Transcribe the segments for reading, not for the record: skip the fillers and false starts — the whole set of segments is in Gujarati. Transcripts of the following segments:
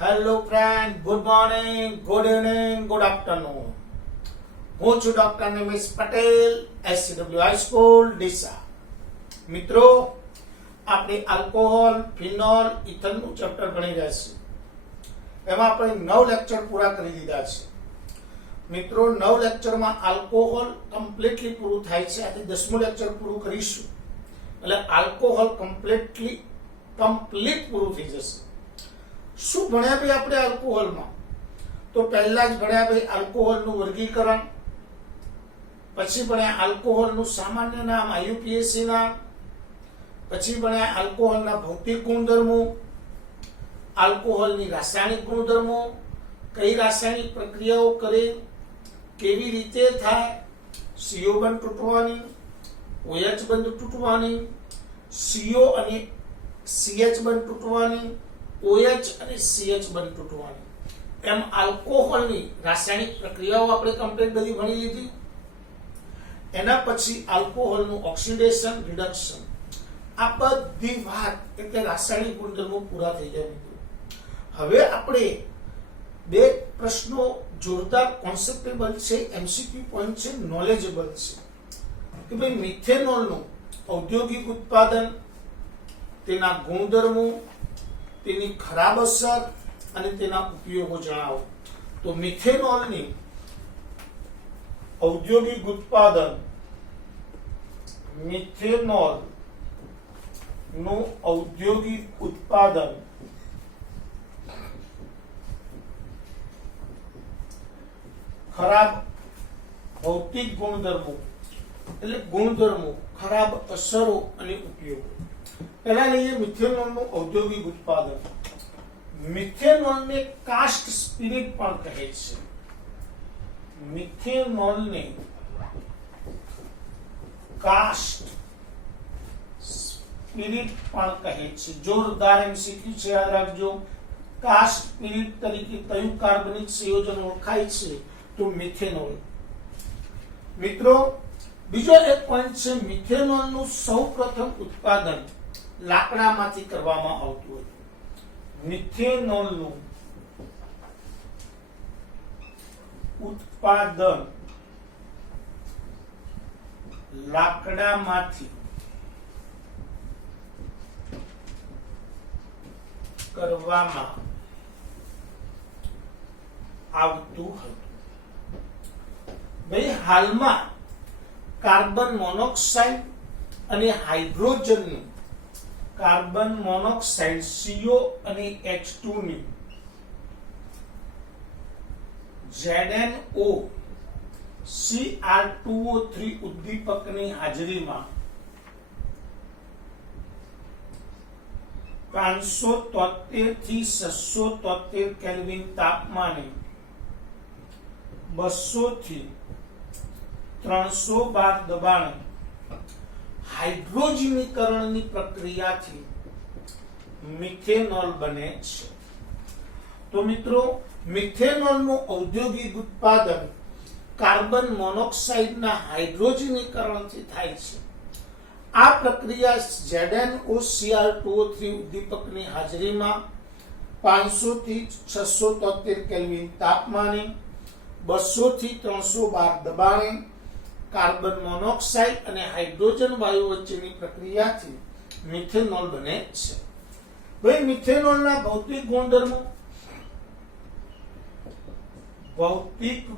Hello friend, good morning, good evening, good afternoon. હું છું doctor Nimish Patel, SCW high school Deesa. મિત્રો, આપણે આલ્કોહોલ, ફિનોલ, ઇથનોલનું ચેપ્ટર ભણી રહ્યા છીએ. એમાં આપણે 9 લેક્ચર પૂરા કરી દીધા છે. મિત્રો, 9 લેક્ચરમાં આલ્કોહોલ કમ્પ્લીટલી પૂરું થાય છે. આજે 10મું લેક્ચર પૂરું કરીશું એટલે આલ્કોહોલ કમ્પ્લીટ પૂરું થઈ જશે. શું ભણ્યા ભાઈ આપણે આલ્કોહોલમાં? તો પહેલા જ ભણ્યા ભાઈ આલ્કોહોલનું વર્ગીકરણ, પછી ભણ્યા આલ્કોહોલનું સામાન્ય નામ IUPAC નામ, પછી ભણ્યા આલ્કોહોલના ભૌતિક ગુણધર્મો, આલ્કોહોલની રાસાયણિક ગુણધર્મો, કઈ રાસાયણિક પ્રક્રિયાઓ કરે, કેવી રીતે થાય, CO બંધ તૂટવાની, OH બંધ તૂટવાની, CO અને CH બંધ તૂટવાની, OH અને CH બંધ તૂટવાની. એમ આલ્કોહોલની રાસાયણિક પ્રક્રિયાઓ આપણે કમ્પ્લીટ બધી ભણી લીધી. એના પછી આલ્કોહોલનું ઓક્સિડેશન, રિડક્શન, આ બધી વાત એટલે રાસાયણિક ગુણધર્મો પૂરા થઈ ગયા. મિત્રો, હવે આપણે બે પ્રશ્નો જોરદાર કોન્સેપ્ટેબલ છે, MCQ પોઈન્ટ છે, નોલેજેબલ છે કે ભાઈ મિથેનોલનું ઔદ્યોગિક ઉત્પાદન, તેના ગુણધર્મો, તેની ખરાબ અસર અને તેના ઉપયોગો જણાવો. તો મિથેનોલની ઔદ્યોગિક ઉત્પાદન, મિથેનોલ નું ઔદ્યોગિક ઉત્પાદન, ખરાબ ભૌતિક ગુણધર્મો એટલે ગુણધર્મો, ખરાબ અસરો અને ઉપયોગો. પહેલા લઈએ મિથેનોલનું ઔદ્યોગિક ઉત્પાદન. મિથેનોલને કાસ્ટ સ્પિરિટ પણ કહે છે. મિથેનોલને કાસ્ટ સ્પિરિટ પણ કહે છે. જોરદાર MCQ છે, યાદ રાખજો. કાસ્ટ સ્પિરિટ તરીકે કયું કાર્બનિક સંયોજન ઓળખાય છે? તો મિથેનોલ. મિત્રો, બીજો એક પોઈન્ટ છે, મિથેનોલનું સૌપ્રથમ ઉત્પાદન લાકડામાંથી કરવામાં આવતું હતું. મિથેનોલનું ઉત્પાદન લાકડામાંથી કરવામાં આવતું હતું. ભાઈ, હાલમાં કાર્બન મોનોક્સાઇડ અને હાઇડ્રોજનનું, કાર્બન મોનોક્સાઇડ CO અને H2 ની ZNO Cr2O3 ઉદ્દીપકની હાજરીમાં 573 થી 673 કેલ્વિન તાપમાને 200 થી 300 બાર દબાણે હાઇડ્રોજનીકરણની પ્રક્રિયાથી મિથેનોલ બને છે. તો મિત્રો, મિથેનોલનું ઔદ્યોગિક ઉત્પાદન કાર્બન મોનોક્સાઇડના હાઇડ્રોજનીકરણથી થાય છે. આ પ્રક્રિયા ZNO Cr2O3 ઉદ્દીપકની હાજરીમાં 500 થી 673 કેલ્વિન તાપમાને 200 થી 300 બાર દબાણે કાર્બન મોનોક્સાઇડ અને હાઇડ્રોજન વાયુ વચ્ચેની પ્રક્રિયાથી મિથેનોલ બને છે. ભાઈ, મિથેનોલના ભૌતિક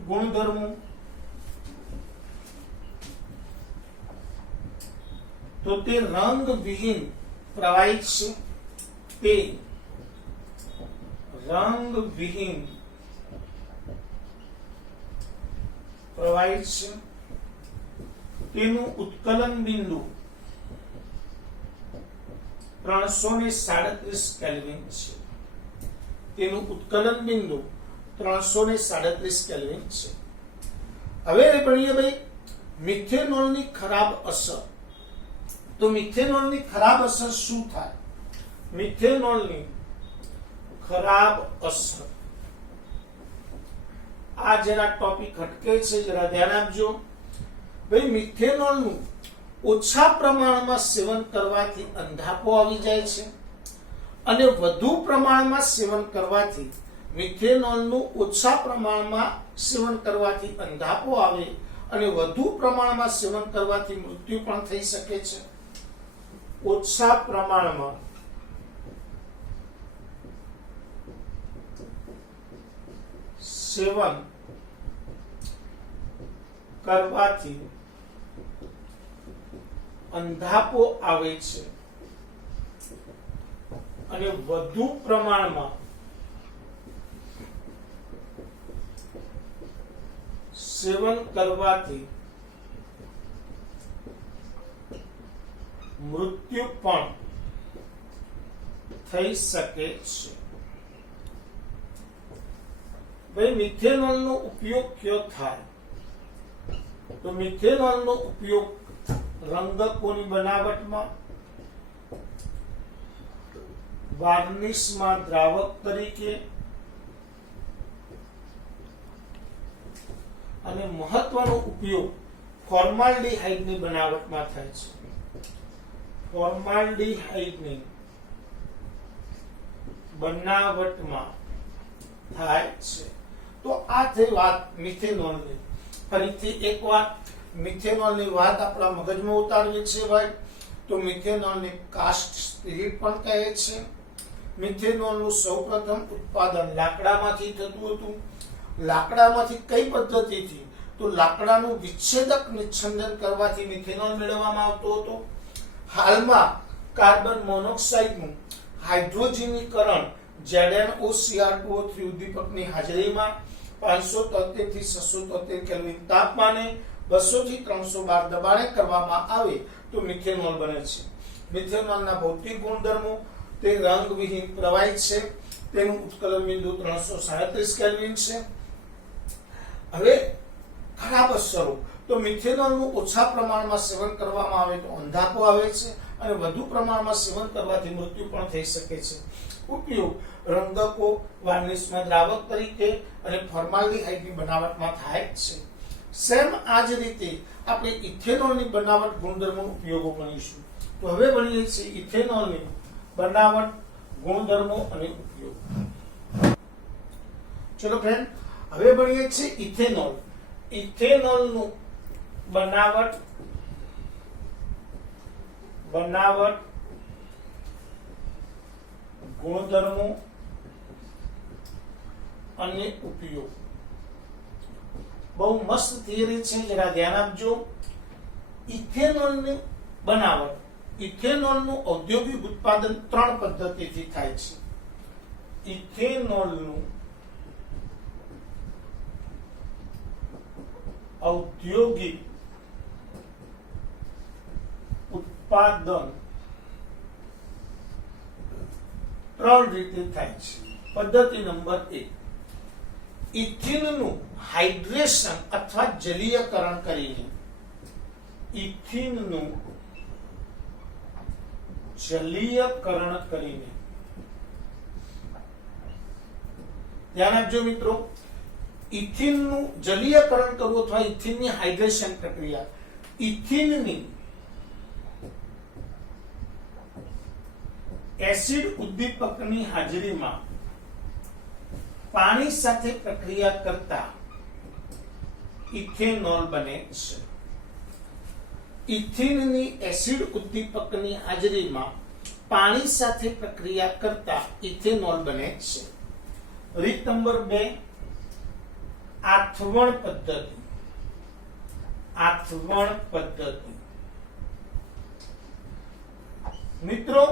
ગુણધર્મો, તો તે રંગવિહીન પ્રવાહી છે. તે રંગવિહીન પ્રવાહી છે. તેનું ઉત્કલન બિંદુ 337 કેલ્વિન છે. તેનું ઉત્કલન બિંદુ 337 કેલ્વિન છે. હવે ભણીએ ભાઈ મિથેનોલની ખરાબ અસર. તો મિથેનોલની ખરાબ અસર શું થાય? મિથેનોલની ખરાબ અસર, આ જરા ટોપિક હટકે છે, જરા ધ્યાન આપજો. ભાઈ, મિથેનોલનું ઓછા પ્રમાણમાં સેવન કરવાથી અંધાપો આવી જાય છે અને વધુ પ્રમાણમાં સેવન કરવાથી મિથેનોલનું ઓછા પ્રમાણમાં સેવન કરવાથી અંધાપો આવે અને વધુ પ્રમાણમાં સેવન કરવાથી મૃત્યુ પણ થઈ શકે છે. ઓછા પ્રમાણમાં સેવન કરવાથી અંધાપો આવે છે અને વધુ પ્રમાણમાં સેવન કરવાથી મૃત્યુ પણ થઈ શકે છે. ભાઈ મિથેનોલનો ઉપયોગ ક્યો થાય? તો મિથેનોલનો ઉપયોગ રંગકોની બનાવટમાં, વાર્નિશમાં દ્રાવક તરીકે અને મહત્વનો ઉપયોગ ફોર્માલ્ડિહાઇડની બનાવટમાં થાય છે. ફોર્માલ્ડિહાઇડની બનાવટમાં થાય છે. તો આ થઈ વાત મિથેનોલની. ફરીથી એક વાત મિથેનોલની વાત આપણા મગજમાં ઉતારવી છે ભાઈ. તો મિથેનોલને કાસ્ટ સ્પિરિટ પણ કહે છે. મિથેનોલનું સૌપ્રથમ ઉત્પાદન લાકડામાંથી થતું હતું. લાકડામાંથી કઈ પદ્ધતિથી? તો લાકડાનું વિચ્છેદક નિચ્છંદન કરવાથી મિથેનોલ મેળવવામાં આવતો હતો. હાલમાં કાર્બન મોનોક્સાઇડનું હાઇડ્રોજનીકરણ ZnOCr2O3 ઉદ્દીપકની હાજરીમાં 573 થી 673 કેલ્વિન તાપમાને 200 થી 300 બાર દબાણે કરવામાં આવે તો મિથેનોલ બને છે. મિથેનોલના ભૌતિક ગુણધર્મો: તે રંગવિહીન પ્રવાહી છે. તેનું ઉત્કલન બિંદુ 337 કેલ્વિન છે. હવે ખરાબ અસરો: તો મિથેનોલનું ઓછા પ્રમાણમાં સેવન કરવામાં આવે તો અંધાપો આવે છે અને વધુ પ્રમાણમાં સેવન કરવાથી મૃત્યુ પણ થઈ શકે છે. ઉપયોગ રંગકો, વાર્નિશમાં દ્રાવક તરીકે અને ફોર્માલ્ડિહાઇડની બનાવટમાં થાય છે. સેમ આ જ રીતે આપણે ઇથેનોલની બનાવટ ગુણધર્મોનો ઉપયોગો ભણીશું. તો હવે ભણીએ છીએ ઇથેનોલની બનાવટ, ગુણધર્મો અને ઉપયોગ. ચલો ફ્રેન્ડ, હવે ભણીએ છીએ ઇથેનોલ. ઇથેનોલનું બનાવટ, ગુણધર્મો અને ઉપયોગ. બહુ મસ્ત થિયરી છે, જરા ધ્યાન આપજો. ઇથેનોલની બનાવટ, ઇથેનોલનું ઔદ્યોગિક ઉત્પાદન 3 પદ્ધતિથી થાય છે. ઇથેનોલનું ઔદ્યોગિક ઉત્પાદન 3 રીતે થાય છે. પદ્ધતિ નંબર 1, ઇથિનનું હાઇડ્રેશન અથવા જલીયકરણ કરીને. ઇથિનનું જલીયકરણ કરીને. ધ્યાન આપજો મિત્રો, ઇથિનનું જલીયકરણ કરવું અથવા ઇથિનની હાઇડ્રેશન પ્રક્રિયા. ઇથિનની એસિડ ઉદ્દીપકની હાજરીમાં પાણી સાથે પ્રક્રિયા કરતા ઇથેનોલ બને છે. ઇથિનની એસિડ ઉદ્દીપકની હાજરીમાં પાણી સાથે પ્રક્રિયા કરતા ઇથેનોલ બને છે. રીત નંબર 2, આથવણ પદ્ધતિ. આથવણ પદ્ધતિ મિત્રો,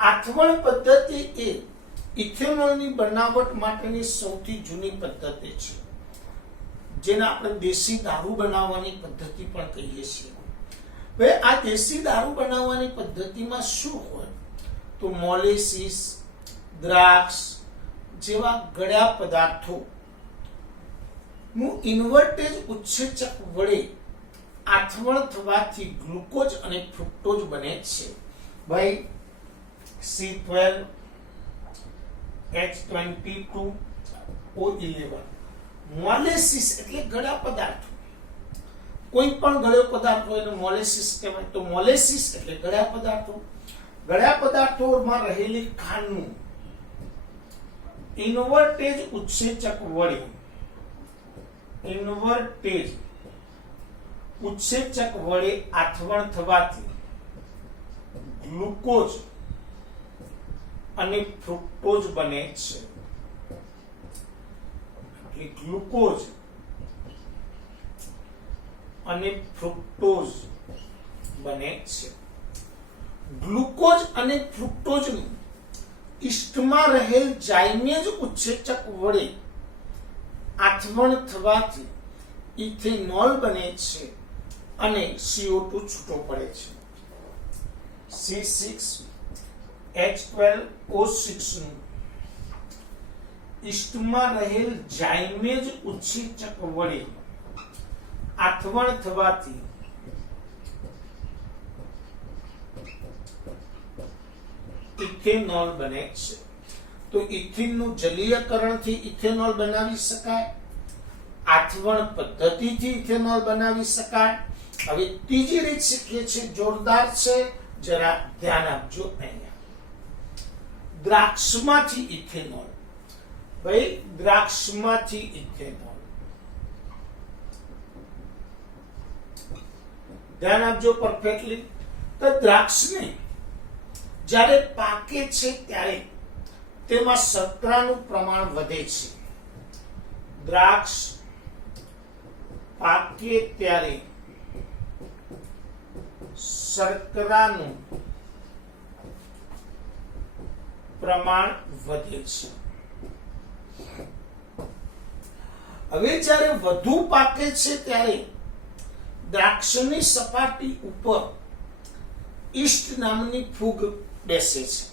આથવણ પદ્ધતિ એ ઇથેનોલની બનાવટ માટેની સૌથી જૂની પદ્ધતિ છે, જેને આપણે દેશી દારૂ બનાવવાની પદ્ધતિ પણ કહીએ છીએ. હવે આ દેશી દારૂ બનાવવાની પદ્ધતિમાં શું હોય? તો મોલેસીસ, દ્રાક્ષ જેવા ગળ્યા પદાર્થો નું ઇન્વર્ટેજ ઉત્સેચક વડે આથવણ થવાથી ગ્લુકોઝ અને ફ્રુક્ટોઝ બને છે. ભાઈ C12, H22O11. મોલેસીસ એટલે ગળ્યા પદાર્થ. કોઈ પણ ગળ્યો પદાર્થ હોય એને મોલેસીસ કહેવાય. તો મોલેસીસ એટલે ગળ્યા પદાર્થો. ગળ્યા પદાર્થોમાં રહેલી ખાંડનું ઇન્વર્ટેજ ઉત્સેચક વડે આથવણ થવાથી ગ્લુકોઝ અને ફ્રુક્ટોઝ બને છે. ગ્લુકોઝ અને ફ્રુક્ટોઝ બને છે. ગ્લુકોઝ અને ફ્રુક્ટોઝનું ઈસ્ટમાં રહેલ જાઇમેજ ઉત્સેચક વડે આથવણ થવાથી ઇથેનોલ બને છે અને CO2 છૂટો પડે છે. C6H12O6 નું ઈસ્ટમાં રહેલ જાઇમેજ ઉત્સેચક વડે આથવણ થવાથી ઇથેનોલ બને છે. તો ઇથિનનું જલીયકરણથી ઇથેનોલ બનાવી શકાય, આથવણ પદ્ધતિથી ઇથેનોલ બનાવી શકાય. હવે ત્રીજી રીત શીખીએ છીએ, જોરદાર છે, જરા ધ્યાન આપજો. અહીંયા દ્રાક્ષમાંથી ઇથેનોલ. ભાઈ દ્રાક્ષમાંથી ઇથેનોલ, ધ્યાન આપજો પરફેક્ટલી. તો દ્રાક્ષને જ્યારે પાકે છે ત્યારે તેમાં શર્કરાનું પ્રમાણ વધે છે. દ્રાક્ષ પાકે ત્યારે શર્કરાનું પ્રમાણ વધે છે. હવે જ્યારે વધુ પાકે છે ત્યારે દ્રાક્ષની સપાટી ઉપર ઈસ્ટ નામની ફૂગ બેસે છે,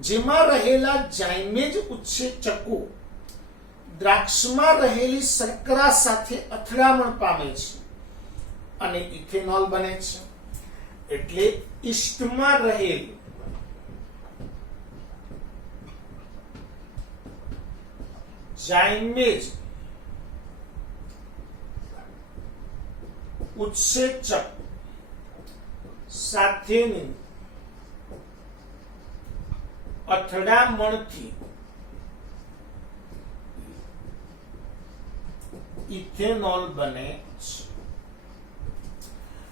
જેમાં રહેલા જાઇમેજ ઉત્સેચકો દ્રાક્ષમાં રહેલી શર્કરા સાથે અથડામણ પામે છે અને ઇથેનોલ બને છે. એટલે ઈસ્ટમાં રહેલ જાઇમેજ ઉત્સેચક સાથેની અથડામણથી ઇથેનોલ બને છે.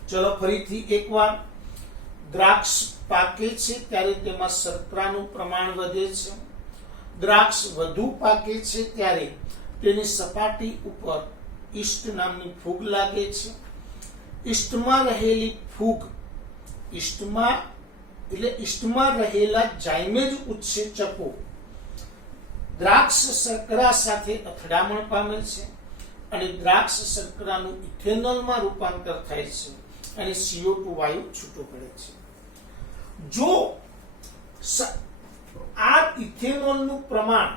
ચલો ફરીથી એકવાર. દ્રાક્ષ પાકે છે ત્યારે તેમાં શર્કરાનું પ્રમાણ વધે છે. દ્રાક્ષ વધુ પાકે છે ત્યારે તેની સપાટી ઉપર ઈસ્ટ નામની ફૂગ લાગે છે. ઈસ્ટમાં રહેલી ફૂગ ઈસ્ટમાં રહેલા જાઇમેજ ઉત્સેચકો દ્રાક્ષ શર્કરા સાથે અથડામણ પામે છે અને દ્રાક્ષ શર્કરાનું ઇથેનોલમાં રૂપાંતર થાય છે અને CO2 વાયુ છૂટો પડે છે. જો આ ઇથેનોલનું પ્રમાણ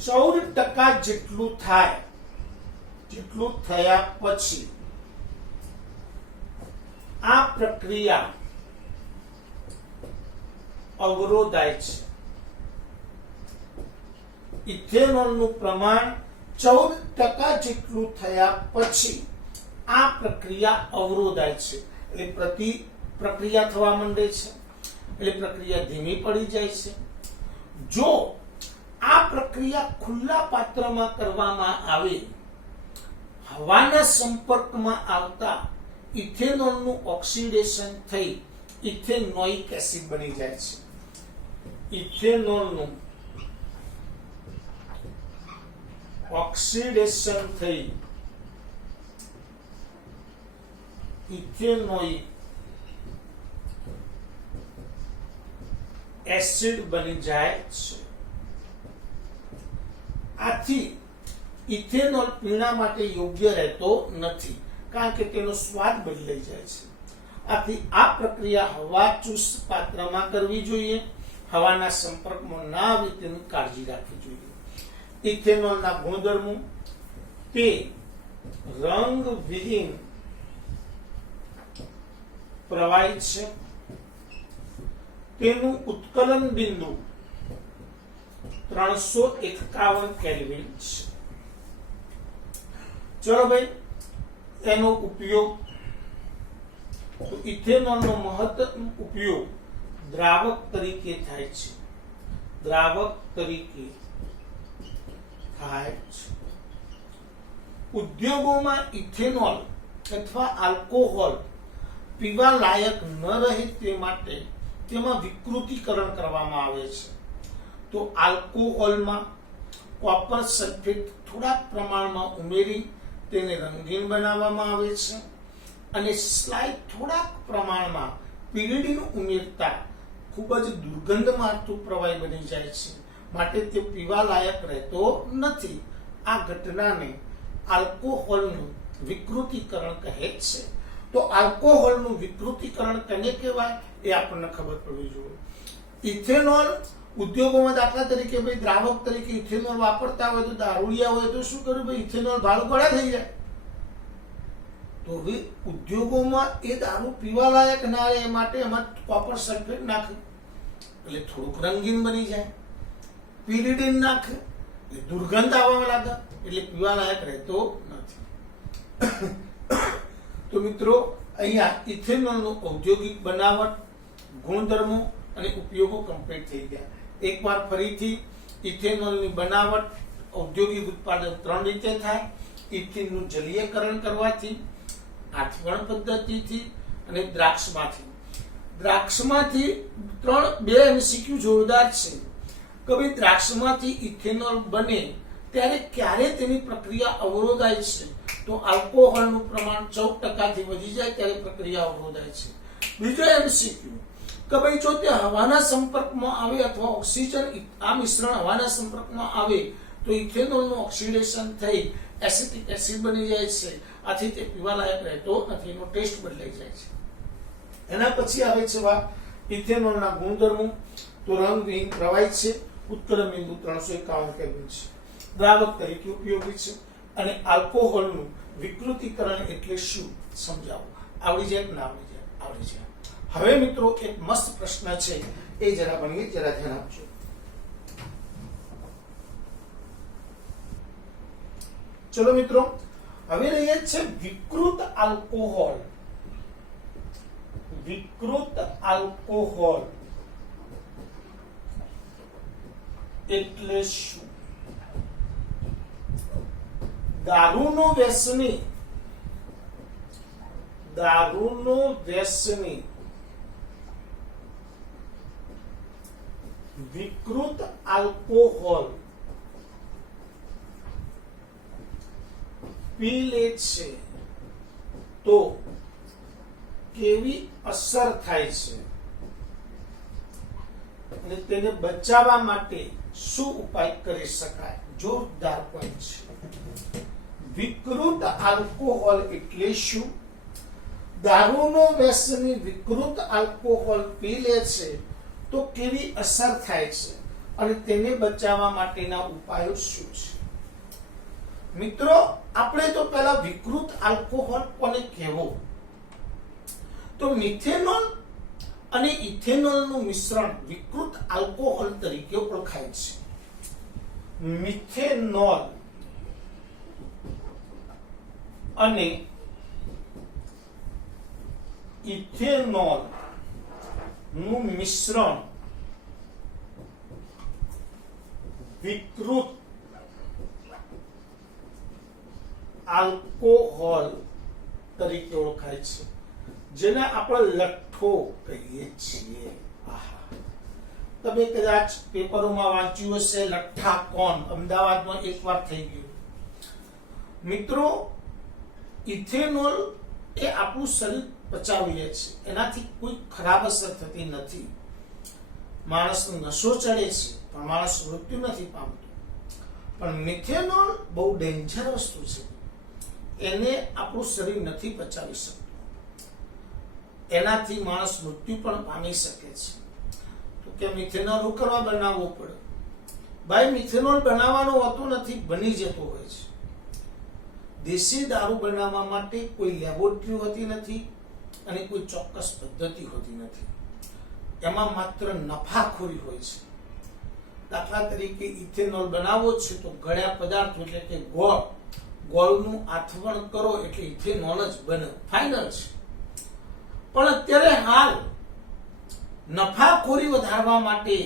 %14 જેટલું થાય, જેટલું થયા પછી આ પ્રક્રિયા અવરોધાય છે. ઇથેનોલનું પ્રમાણ 14% જેટલું થયા પછી આ પ્રક્રિયા અવરોધાય છે. એટલે પ્રક્રિયા થવા માંડે છે, એટલે પ્રક્રિયા ધીમી પડી જાય છે. જો આ પ્રક્રિયા ખુલ્લા પાત્રમાં કરવામાં આવે, હવાના સંપર્કમાં આવતા ઇથેનોલનું ઓક્સિડેશન થઈ ઇથેનોઇક એસિડ બની જાય છે. ઇથેનોલનું ઓક્સિડેશન થઈ ઇથેનોઇક એસિડ બની જાય છે. આથી ઇથેનોલ પીણા માટે યોગ્ય રહેતો નથી, કારણ કે તેનો સ્વાદ બદલાઈ જાય છે. આથી આ પ્રક્રિયા હવાચુસ્ત પાત્રમાં કરવી જોઈએ, હવાના સંપર્કમાં ના આવે તેની કાળજી રાખવી જોઈએ. ઇથેનોલના ગુણધર્મો: તે રંગવિહીન પ્રવાહી છે. તેનું ઉત્કલન બિંદુ 351 કેલ્વિન છે. ચલો ભાઈ, એનો ઉપયોગ, તો ઇથેનોલનો મહત્તમ ઉપયોગ દ્રાવક તરીકે થાય છે, દ્રાવક તરીકે થાય છે. ઉદ્યોગોમાં ઇથેનોલ અથવા આલ્કોહોલ પીવા લાયક ન રહે તે માટે તેમાં વિકૃતિકરણ કરવામાં આવે છે. તો આલ્કોહોલમાં કોપર સલ્ફેટ થોડા પ્રમાણમાં ઉમેરી તેને રંગીન બનાવવામાં આવે છે અને સ્લાઇડ થોડા પ્રમાણમાં પીરીડીન ઉમેરતા ખૂબ જ દુર્ગંધ મારતું પ્રવાહી બની જાય છે, માટે તે પીવા લાયક રહેતો નથી. આ ઘટનાને આલ્કોહોલનું વિકૃતિકરણ કહે છે. તો આલ્કોહોલનું વિકૃતિકરણ કેને કહેવાય એ આપણને ખબર પડવી જોઈએ. ઇથેનોલ ઉદ્યોગોમાં દાખલા તરીકે ભાઈ દ્રાવક તરીકે ઇથેનોલ વાપરતા હોય તો દારૂડિયા હોય તો શું કર્યું ભાઈ, ઇથેનોલ ભાડું થઈ જાય. તો હવે ઉદ્યોગોમાં એ દારૂ પીવા લાયક ના રહે એ માટે એમાં કોપર સલ્ફેટ નાખે એટલે થોડુંક રંગીન બની જાય, પીરીડીન નાખે એટલે દુર્ગંધ આવવા લાગે એટલે પીવા લાયક રહેતો નથી. તો મિત્રો અહીંયા ઇથેનોલનું ઔદ્યોગિક બનાવટ, ગુણધર્મો અને ઉપયોગો કમ્પ્લીટ થઈ ગયા. એકવાર ફરીથી ઇથેનોલની બનાવટ, ઔદ્યોગિક ઉત્પાદન 3 રીતે થાય. ઇથિનનું જલીયકરણ કરવાથી, આઠવણ પદ્ધતિથી અને દ્રાક્ષમાંથી. દ્રાક્ષમાંથી 2 MCQ જોરદાર છે કે ભાઈ દ્રાક્ષમાંથી ઇથેનોલ બને ત્યારે ક્યારે તેની પ્રક્રિયા અવરોધાય છે, તો આલ્કોહોલનું પ્રમાણ 14% થી વધી જાય ત્યારે પ્રક્રિયા અવરોધાય છે. બીજો MCQ કે ભાઈ જો તે હવાના સંપર્કમાં આવે અથવા ઓક્સિજન આ મિશ્રણ હવાના સંપર્કમાં આવે તો ઇથેનોલનું ઓક્સિડેશન થઈ એસિટિક એસિડ બની જાય છે, આથી તે પીવા લાયક રહેતો નથી, એનો ટેસ્ટ બદલાઈ જાય છે. એના પછી આવે છે વાત ઇથેનોલના ગુણધર્મો. તો રંગવિહીન પ્રવાહી છે, ઉત્કલન બિંદુ 351 કેલ્વિન છે, દ્રાવક તરીકે ઉપયોગી છે અને આલ્કોહોલનું વિકૃતિકરણ એટલે શું સમજાવો. આવડી જાય કે ના આવડી જાય? આવડી જાય. હવે મિત્રો એક મસ્ત પ્રશ્ન છે એ જરા બનીએ, જરા ધ્યાન આપજો. ચલો મિત્રો, હવે રહીએ છે વિકૃત આલ્કોહોલ. વિકૃત આલ્કોહોલ એટલે શું? દારૂનો વ્યસની વિકૃત આલ્કોહોલ પી લે છે તો કેવી અસર થાય છે અને તેને બચાવવા માટે શું ઉપાય કરી શકાય? જોરદાર પોઈન્ટ છે. વિકૃત આલ્કોહોલ એટલે શું? દારૂનો વ્યસની વિકૃત આલ્કોહોલ પી લે છે તો કેવી અસર થાય છે અને તેને બચાવવા માટેના ઉપાયો શું છે? મિત્રો, આપણે તો પહેલા વિકૃત આલ્કોહોલ કોને કહેવો? તો મિથેનોલ અને ઇથેનોલનું મિશ્રણ વિકૃત આલ્કોહોલ તરીકે ઓળખાય છે. મિથેનોલ અને ઇથેનોલ નું મિશ્રણ વિકૃત આલ્કોહોલ તરીકે ઓળખાય છે, જેને આપણે લઠ્ઠો કહીએ છીએ. તમે કદાચ પેપરોમાં વાંચ્યું હશે, લઠ્ઠા કોણ અમદાવાદમાં એકવાર થઈ ગયું. મિત્રો, ઇથેનોલ એ આપણું શરીર પચાવી લે છે, એનાથી કોઈ ખરાબ અસર થતી નથી. માણસનો નશો ચડે છે પણ માણસ મૃત્યુ નથી પામતો. પણ મિથેનોલ બહુ ડેન્જર વસ્તુ છે, એને આપણું શરીર નથી પચાવી શકતું, એનાથી માણસ મૃત્યુ પણ પામી શકે છે. તો કે મિથેનોલ ઉકળવા બનાવવો પડે? ભાઈ, મિથેનોલ બનાવવાનો હોતો નથી, બની જતો હોય છે. દેશી દારૂ બનાવવા માટે કોઈ લેબોરેટરી હોતી નથી અને કોઈ ચોક્કસ પદ્ધતિ હોતી નથી, એમાં માત્ર નફાખોરી હોય છે. દાખલા તરીકે ઇથેનોલ બનાવવો છે તો ગળ્યા પદાર્થો એટલે કે ગોળ, ગોળનું આથવણ કરો એટલે ઇથેનોલ જ બને, ફાઇનલ છે. પણ અત્યારે હાલ નફાખોરી વધારવા માટે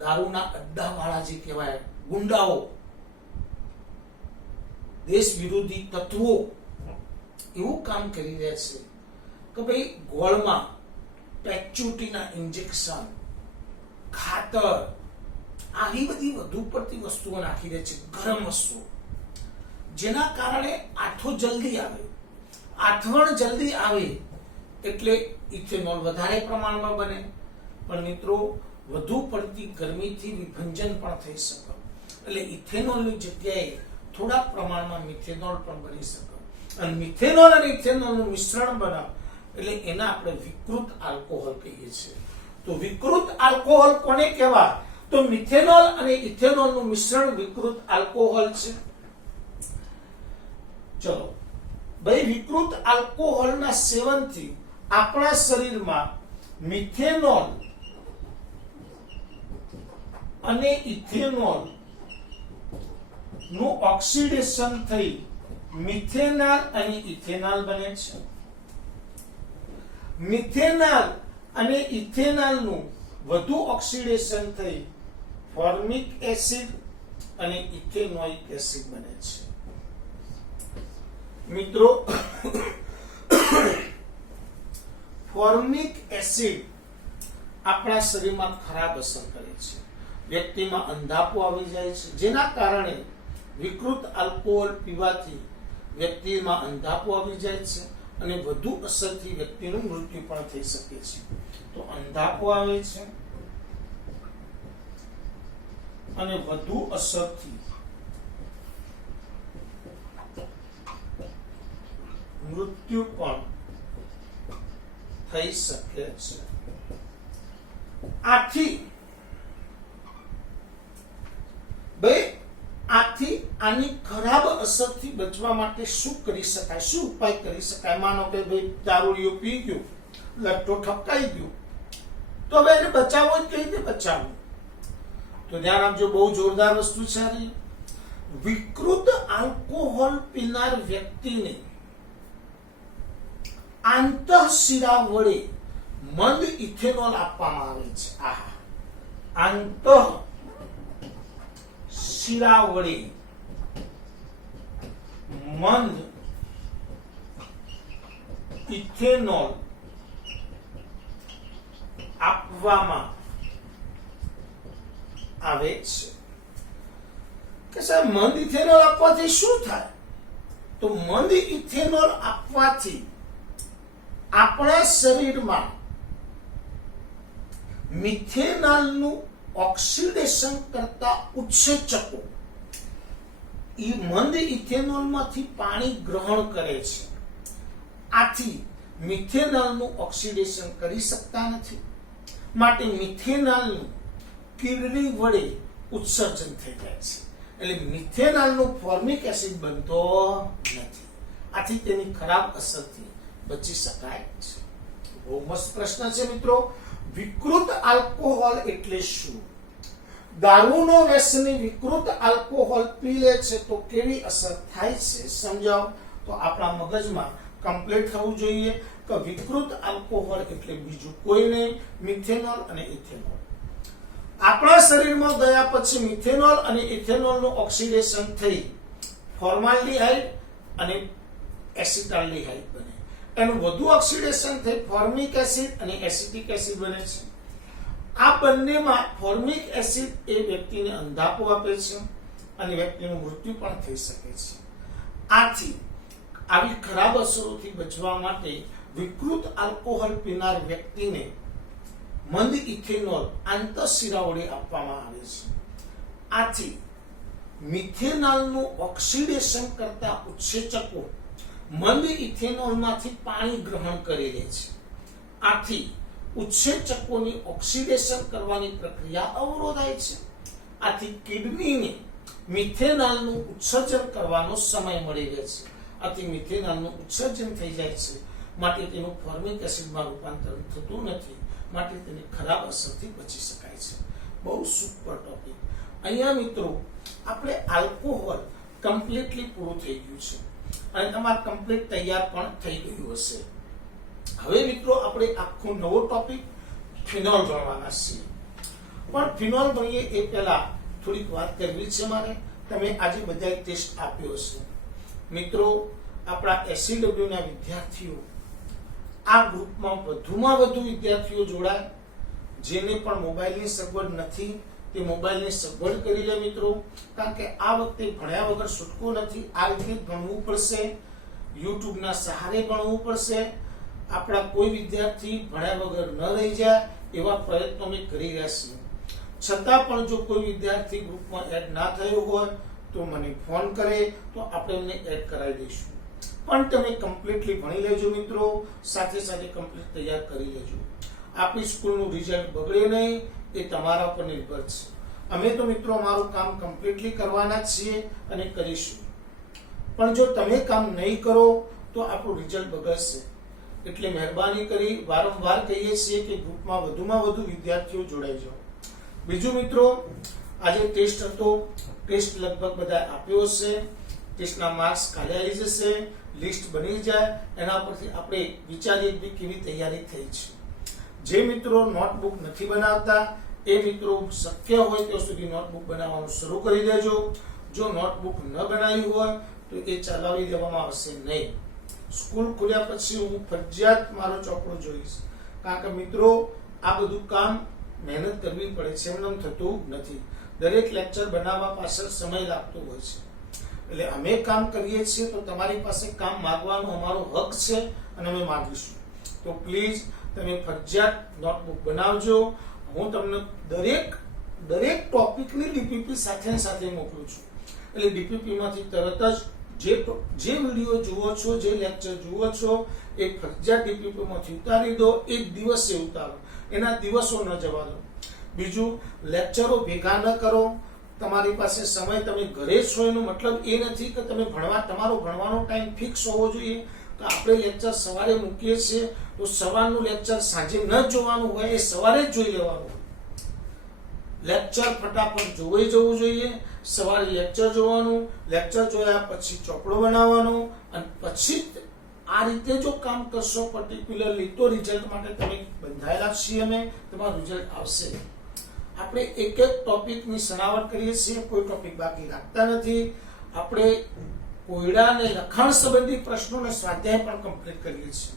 દારૂના અડ્ડાવાળા જે કહેવાય ગુંડાઓ, દેશ વિરોધી તત્વો એવું કામ કરી રહ્યા છે કે ભાઈ ગોળમાં પેચ્યુટીના ઇન્જેક્શન, ખાતર, આવી બધી વધુ પડતી વસ્તુઓ નાખી દે છે, ગરમ વસ્તુઓ, જેના કારણે આથો જલ્દી આવે, આથવણ જલ્દી આવે એટલે ઇથેનોલ વધારે પ્રમાણમાં બને. પણ મિત્રો વધુ પડતી ગરમીથી વિભંજન પણ થઈ શકે, એટલે ઇથેનોલની જગ્યાએ થોડા પ્રમાણમાં મિથેનોલ પણ બની શકે. અને મિથેનોલ અને ઇથેનોલનું મિશ્રણ બનાવ એટલે એના આપણે વિકૃત આલ્કોહોલ કહીએ છીએ. તો વિકૃત આલ્કોહોલ કોને કહેવાય? તો મિથેનોલ અને ઇથેનોલનું મિશ્રણ વિકૃત આલ્કોહોલ છે. ચલો ભાઈ, વિકૃત આલ્કોહોલના સેવનથી આપણા શરીરમાં મિથેનોલ અને ઇથેનોલ નું ઓક્સિડેશન થઈ મિથેનોલ અને ઇથેનોલ બને છે. મિથેનોલ અને ઇથેનોલ નું વધુ ઓક્સિડેશન થઈ ફોર્મિક એસિડ અને ઇથેનોઇક એસિડ બને છે. મિત્રો ફોર્મિક એસિડ આપણા શરીરમાં ખરાબ અસર કરે છે, વ્યક્તિમાં અંધાપો આવી જાય છે, જેના કારણે વિકૃત આલ્કોહોલ પીવાથી વ્યક્તિમાં અંધાપો આવી જાય છે અને વધુ અસરથી વ્યક્તિનું મૃત્યુ પણ થઈ શકે છે. તો અંધાપો આવે છે અને વધુ અસરથી મૃત્યુ પણ થઈ શકે છે. આની ખરાબ અસરથી બચવા માટે શું કરી શકાય, શું ઉપાય કરી શકાય? માનો કે ભાઈ દારૂડિયો પી ગયો, લટ્ટો ઠપકાઈ ગયો, તો હવે એને બચાવવો જ કઈ રીતે બચાવવું? તો ધ્યાન આપજો, બહુ જોરદાર વસ્તુ છે. વિકૃત આલ્કોહોલ પીનાર વ્યક્તિને આંતઃશિરા વડે મંદ ઇથેનોલ આપવામાં આવે છે. આંતઃશિરા વડે મંદ ઇથેનોલ આપવામાં આવે છે. કે સાહેબ, મંદ ઇથેનોલ આપવાથી શું થાય? તો મંદ ઇથેનોલ આપવાથી આપણા શરીરમાં મિથેનોલનું ઓક્સિડેશન કરતા ઉત્સેચકો એ મંદ ઇથેનોલમાંથી પાણી ગ્રહણ કરે છે. આથી મિથેનોલનું ઓક્સિડેશન કરી શકતા નથી, માટે મિથેનોલનું કિડની વડે ઉત્સર્જન થઈ જાય છે. એટલે મિથેનોલનું ફોર્મિક એસિડ બનતો નથી. આથી તેની ખરાબ અસરથી બચી શકાય છે. બહુ મસ્ત પ્રશ્ન છે મિત્રો. વિકૃત આલ્કોહોલ એટલે શું? દારૂનો વ્યસની વિકૃત આલ્કોહોલ પી લે છે તો કેવી અસર થાય છે સમજાવો. તો આપણા મગજમાં કમ્પ્લીટ થવું જોઈએ કે વિકૃત આલ્કોહોલ એટલે બીજું કોઈ નહીં, મિથેનોલ અને ઇથેનોલ. આપણા શરીરમાં ગયા પછી મિથેનોલ અને ઇથેનોલનું ઓક્સિડેશન થઈ ફોર્માલ્ડિહાઇડ અને એસિટાલ્ડિહાઇડ બને. એનું વધુ ઓક્સિડેશન થઈ ફોર્મિક એસિડ અને એસિટિક એસિડ બને છે. આ બંનેમાં ફોર્મિક એસિડ એ વ્યક્તિને અંધાપો આપે છે અને વ્યક્તિનું મૃત્યુ પણ થઈ શકે છે. આથી આવી ખરાબ અસરોથી બચવા માટે વિકૃત આલ્કોહોલ પીનાર વ્યક્તિને મંદ ઇથેનોલ આંતઃશિરા વડે આપવામાં આવે છે. આથી મિથેનોલનું ઓક્સિડેશન કરતા ઉત્સેચકો મંદ ઇથેનોલમાંથી પાણી ગ્રહણ કરી લે છે. આથી ઉત્સેચકોની ઓક્સિડેશન કરવાની પ્રક્રિયા અવરોધાય છે. આથી કિડનીને મિથેનોલનું ઉત્સર્જન કરવાનો સમય મળી રહે છે. આથી મિથેનોલનું ઉત્સર્જન થઈ જાય છે, માટે તેનું ફોર્મિક એસિડમાં રૂપાંતર થતું નથી, માટે તેની ખરાબ અસરથી બચી શકાય છે. બહુ સુપર ટોપિક. અહીંયા મિત્રો આપણે આલ્કોહોલ કમ્પ્લીટલી પૂરું થઈ ગયું છે અને તમારે કમ્પ્લીટ તૈયાર પણ થઈ ગયું હશે. હવે મિત્રો આપણે આખો નવો ટોપિક ફિનોલ ભણવાના છીએ. પણ ફિનોલ ભણીએ એ પહેલા થોડીક વાત કરવી છે મારે. તમે આજે બધાએ ટેસ્ટ આપ્યો હશે. મિત્રો આપણા SCW ના વિદ્યાર્થીઓ આ ગ્રુપમાં વધુમાં વધુ વિદ્યાર્થીઓ જોડાય. જેને પણ મોબાઈલની સગવડ નથી તે મોબાઈલની સગવડ કરી લે મિત્રો, કારણ કે આ વખતે ભણ્યા વગર છૂટકો નથી. આ રીતે ભણવું પડશે, YouTube ના સહારે ભણવું પડશે. આપણા કોઈ વિદ્યાર્થી ભણ્યા વગર ન રહી જાય એવા પ્રયત્નો અમે કરી રહ્યા છીએ. છતાં પણ જો કોઈ વિદ્યાર્થી ગ્રુપમાં એડ ના થયો હોય તો મને ફોન કરે તો આપણે એમને એડ કરાવી દઈશું. પણ તમે કમ્પ્લીટલી ભણી લેજો મિત્રો, સાથે સાથે કમ્પ્લીટ તૈયાર કરી લેજો. આપણી સ્કૂલનું રિઝલ્ટ બગડે નહીં એ તમારા પર નિર્ભર છે. અમે તો મિત્રો અમારું કામ કમ્પ્લીટલી કરવાના જ છીએ અને કરીશું. પણ જો તમે કામ નહીં કરો તો આપણું રિઝલ્ટ બગડશે. એટલે મહેરબાની કરી વારંવાર કહીએ છીએ કે ગ્રુપમાં વધુમાં વધુ વિદ્યાર્થીઓ જોડાઈ જાઓ. બીજું મિત્રો, આજે ટેસ્ટ હતો. ટેસ્ટ લગભગ બધા આપ્યો હશે. ટેસ્ટના માર્ક્સ કાલે આવી જશે, લિસ્ટ બની જાય, એના પરથી આપણે વિચારીએ કે કેવી તૈયારી થઈ છે. જે મિત્રો નોટબુક નથી બનાવતા એ મિત્રો શક્ય હોય ત્યાં સુધી નોટબુક બનાવવાનું શરૂ કરી દેજો. જો નોટબુક ન બનાવી હોય તો એ ચલાવી દેવામાં આવશે નહીં. સ્કૂલ ખુલ્યા પછી હું ફરજિયાત મારો ચોપડો જોઈશ, કારણ કે મિત્રો આ બધું કામ મહેનત કરવી પડે છે, એમ થતું નથી. દરેક લેક્ચર બનાવવા પાછળ સમય લાગતો હોય છે. એટલે અમે કામ કરીએ છીએ તો તમારી પાસે કામ માંગવાનો અમારો હક છે અને અમે માંગીશું. તો પ્લીઝ તમે ફરજિયાત નોટબુક બનાવજો. હું તમને દરેક ટોપિકની ડીપીપી સાથે મોકલું છું. એટલે ડીપીપી માંથી તરત જ જે વિડીયો જુઓ છો, જે લેક્ચર જુઓ છો એ ફરજિયાત ડીપીપી માંથી ઉતારી દો. એક દિવસે ઉતારો, એના દિવસો ન જવા દો. બીજું, લેક્ચરો ભેગા ન કરો. તમારી પાસે સમય, તમે ઘરે છો એનો મતલબ એ નથી કે તમે તમારો ભણવાનો ટાઈમ ફિક્સ હોવો જોઈએ. તો આપણે લેક્ચર સવારે મૂકીએ છીએ તો સવારનું લેક્ચર સાંજે ન જોવાનું હોય, એ સવારે જ જોઈ લેવાનું. લેક્ચર ફટાફટ જોઈ જવું જોઈએ. સવારે લેક્ચર જોવાનું, લેક્ચર જોયા પછી ચોપડો બનાવવાનો અને પછી આ રીતે જો કામ કરશો પર્ટિક્યુલરલી તો રિઝલ્ટ માટે તમે બંધાયેલા છીએ. અમે તમારું રિઝલ્ટ આવશે. આપણે એક ટોપિકની સનાવટ કરીએ છીએ, કોઈ ટોપિક બાકી રાખતા નથી. આપણે કોયડા અને લખાણ સંબંધી પ્રશ્નોને સ્વાધ્યાય પણ કમ્પ્લીટ કરીએ છીએ.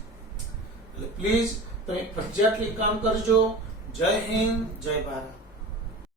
એટલે પ્લીઝ તમે ફરજિયાતલી કામ કરજો. જય હિન્દ, જય ભારત.